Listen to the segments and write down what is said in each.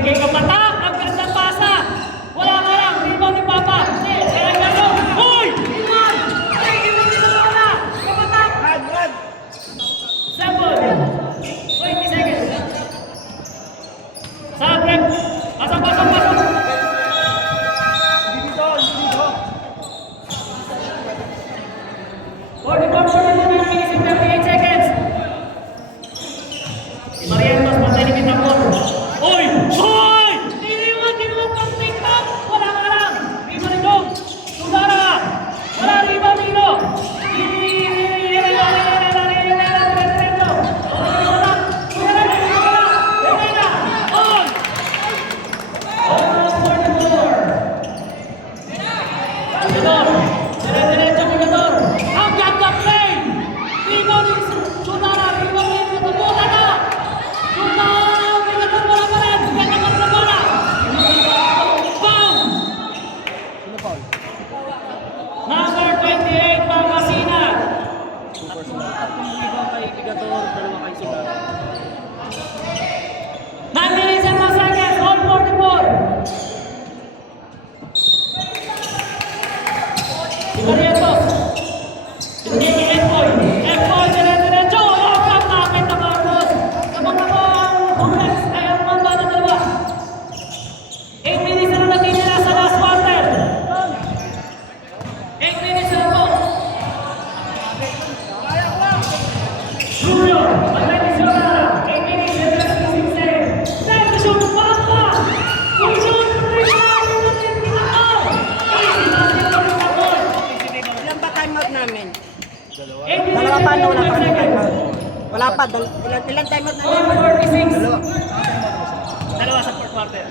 kay Kapatak, ang ganda pasa. Wala ka lang, rebound ni Papa. Kaya gano'n. Uy! Iwan! Ay, iwan nila wala. Kapatak! Run! 20 seconds. Sa break. Pasok. Dito. 44 minutes and 38 seconds. Si Marientos, patay ni Pitapor. Uy! Iniwan pang TikTok! Wala ka lang! Rebound ni Dong! Sudara! Wala rebound ni Dong! Number 28, Pangasinan. Tatlong rebound kay Ligador, dalawa kay Sudara. 9 minutes and 1 seconds, all 44. Si Marientos. Pinigay kay F-Boy, dire-diretso. Oh, kapit na Marcos. Kapag Congress, ay ang mamba na dalawa. 8 minutes na natitira sa last quarter. 8 minutes na po. Julio, Atletic Sudara. 8 minutes and 36 seconds. Time to shoot, Papa. We shoot, Ilan ba timeout namin? Dalawa. Dalawa pa, wala pa kami timeout. Wala pa, ilan timeout namin? 46. Dalawa. Dalawa sa fourth quarter.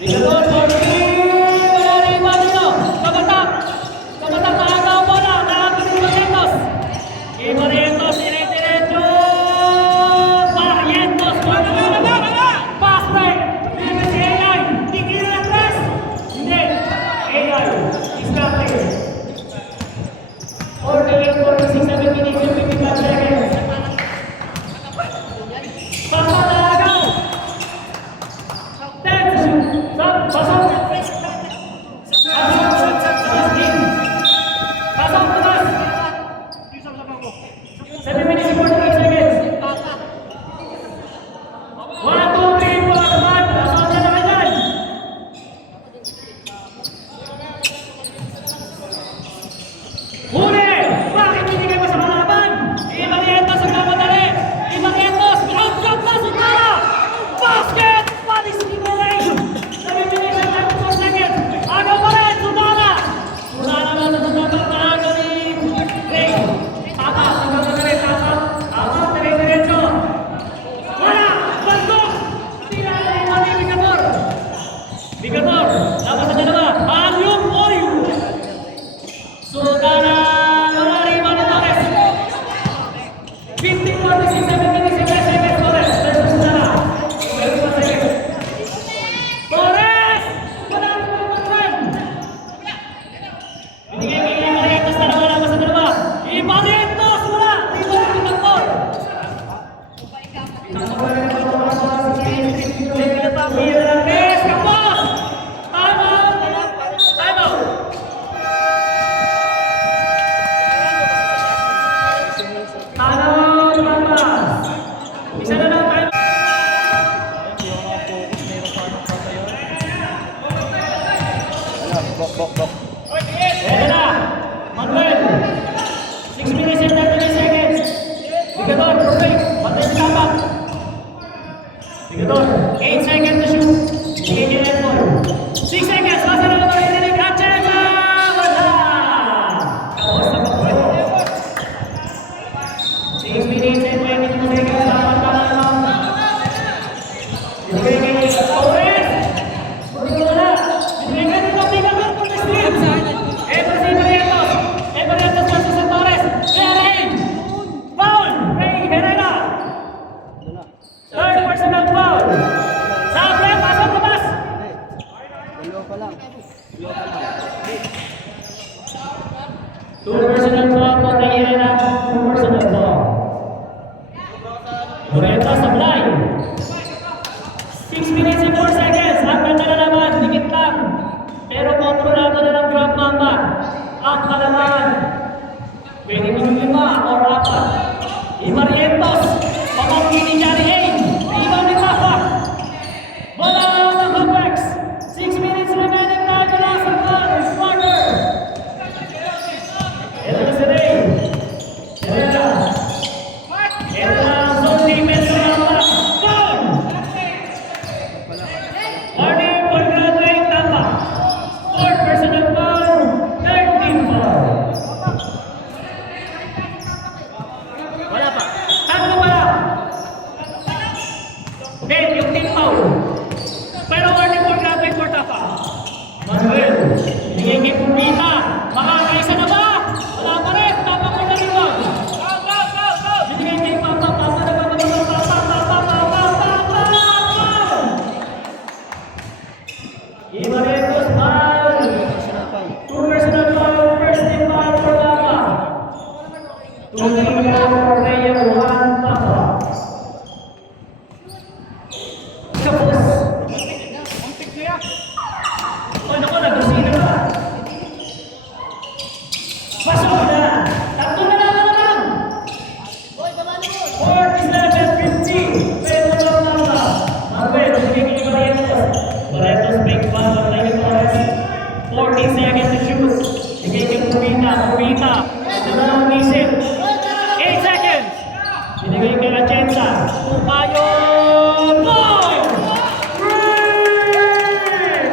Ligador, 40. Wala rin iba dito. Kabatak na agaw mo na. Nakapit si Barrientos. Barrientos, dire-diretso. Barrientos. Pass break. Dito si AI. Tigil na press. Hindi. AI. Is not there. 48, 46, 7 minutes and 55 seconds. Papa na agaw. 10 to shoot. Pasok. Pasok, Tomas. 7 minutes and 45 seconds. 1, 2, 3, 4, 5. Pasok na naman yan. Huli! Bakit hindi kayo sa kalaban? Imarientos ang namadali. Imarientos, ground shot na Sudara. Basket! Panis liberation. 7 minutes and 34 seconds. Agaw pa rin, Sudara. Sudara na sa Sudara na agaw ni Ray. Tama, dire-diretso. Wala! Bandok! Tira na iwan ni Ligador. Ligador, dapat sa dalawa. Alium Oyu. Sudara, wala rebound ni Torres. 15, 46, 7 minutes and 10 seconds, Torres. Versus Sudara. 31 seconds. Torres! Wala rebound man. Binigay kay Imarientos, dalawa naman sa dalawa. Imarientos, wala! Rebound ni Pitapor. Pitapor na ito, wala sa 16. Pinapapira ng Reyes, kapos! Time out! Time out! Tanaw, Papas! Isa na lang time. Bok. Ito na! Manuel! 6 minutes and 30 seconds. Ligador, perfect. Patay si Tapak. Ligador, 8 seconds to shoot. Bigay niya left ball. 6 seconds. Basta na naman rin ni Gatcheza! Wala! Kapos na ba po? 6 minutes and 22 seconds. Dapat ka na naman. Binigay kay Torres. Binigay wala. Binigay ka nito. Ligador for the steal. Ito si Barrientos. Barrientos versus Torres. Ray! Foul! Ray Herrera. Third personal foul. Sabre, pasok Tomas. Dalawa pa lang. Two personal foul po kay Herrera. Two personal foul. Barrientos sa blind. 6 minutes and 40 Yung 5 or 4. Ibarrientos, pamangkin ni Johnny A. Rebound ni Rafa. Bola ng Hubrex. 6 minutes remaining na mula sa first quarter. Ito na si Ray. Herrera. Ito na ang zone defense ng Rafa. Gone! Warning for graduate Tampa. Fourth personal foul. 13 foul. Wala pa. Tatlo pa lang. Ben, yung team foul. Pero warning for graduate for Tampa. Manuel, binigay kay Pumita. Makakaisa na ba? Wala pa rin. Tampa ko na rin ba? Binigay kay Papa. Ibarretos foul. Personal foul. 2 personal foul. First team foul for Tampa. 2 team foul for player 1 Tampa. Kapos. Oh, naku, nagdusina ka. Pasok na. Tatlo na lang naman. 47-50. Pero lang Tampa. Manuel, bigay ni Barrientos. Barrientos big pass on Lane Torres. 14 seconds to shoot. Bigay kay Pumita. Ito na ang isip. 8 seconds. Binigay kay Atienza. Tumayo. Boy!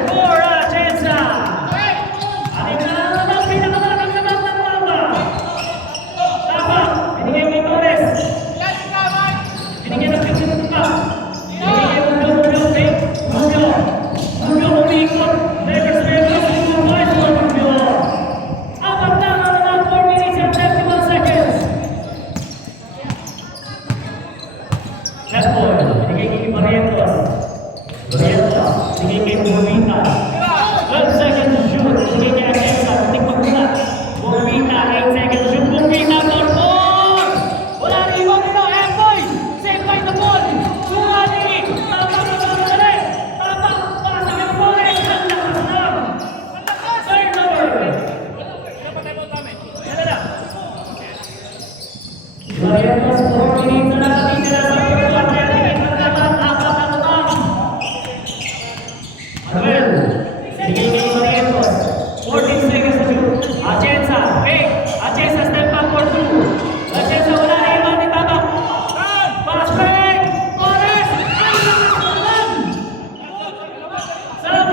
For Atienza. Aling na naman. Pinakamalaking naman ng Tampa. Tampa. Binigay kay Torres. Binigay ng 15 pa. Binigay kay Rubio umikot. Lakers Lakers. Rubio. Apat na ang 4 minutes and 31 seconds. Left ball. Binigay kay Barrientos. Binigay kay Pumita. 12 seconds to shoot. Binigay kay Atienza. Tingpag nila. Pumita. 8 seconds to shoot. Pumita. Torpon! Wala rin ibang nila. Emboy! Save by the ball. Suwani! Tapa sa pagkakali. Tapa! Pasa kay Flores. Ang lakas lang. Third number. Yan na. Barrientos, 4 minutes na natitira sa pagkakali. Apat na tutang. Manuel, binigay kay Barrientos. 14 seconds to shoot. Atienza, fake. Atienza step back for 2. Atienza wala na iba ni Tata. Pass break. Torres. Ang lakas ng lang. Sarap.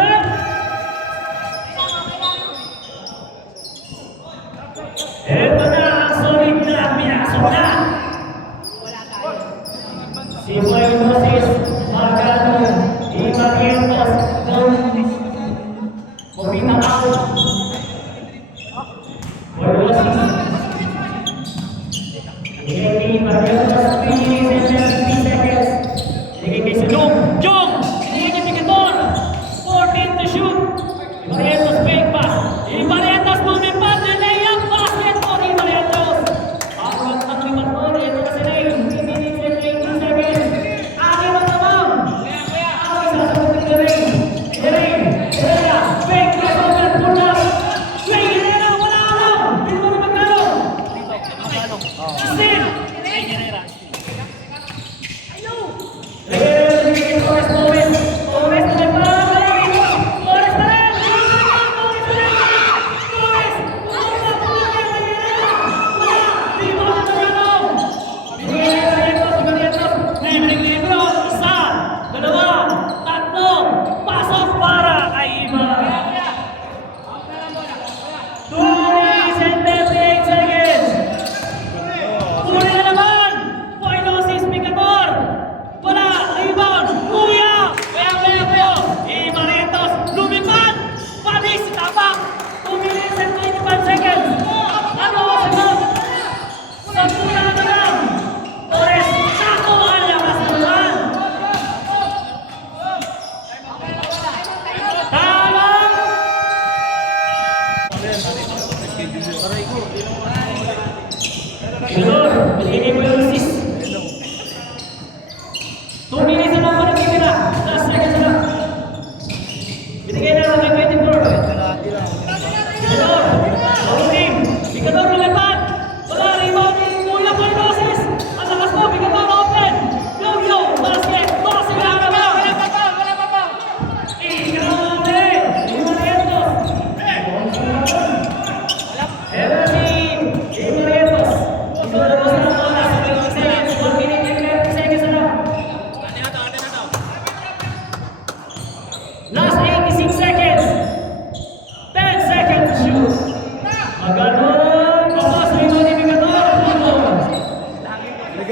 Ito na ang solid na pinasok na. Si Boy Moses, Marcano, Ibarrientos, Pumita out. Boy Moses. Binigay kay Ibarrientos, 3 minutes and 30 seconds. Binigay kay si Jong. Binigay kay Picator. 14 to shoot. Ibarrientos fake pass. Ibarrientos moving pass. Layup basket for Ibarrientos. Awat ang limang ball. Ito na si Ray. 3 minutes and 18 seconds. Akin ang tamang. Akin sasagutin ni Ray. Herrera. Fake pass over. Pull up. Ray Herrera. Wala alam. Hindi mo na magkano. Steal.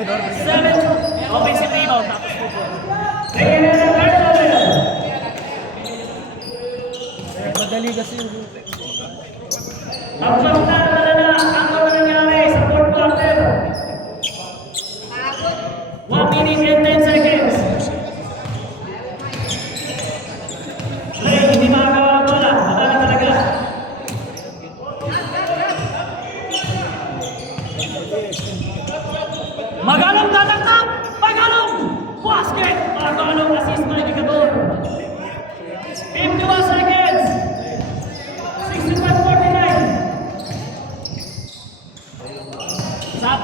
Brigador. 7 Offensive rebound, tapos 2 points. Madali kasi yung Ang nangyari sa fourth quarter. 1 minute and 10 seconds. Ray, hindi makagawa ang bola. Wala na talaga. Magalong tataktak! Magalong! Basket! Magalong assist na indikator. 51 seconds! 65-49. Sap.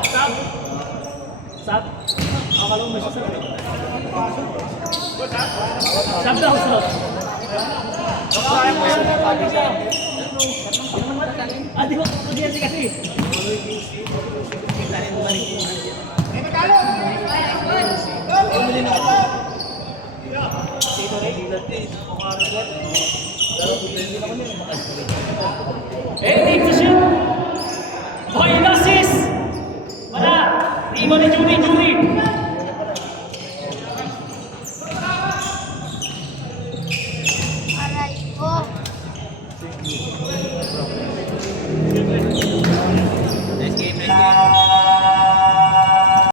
Sap. Akala mo may sasap. Sap daw, sap. Di ba? Pag-iasi kasi. Eighty to shoot. Boy, assist. Wala. Rebound ni Judy.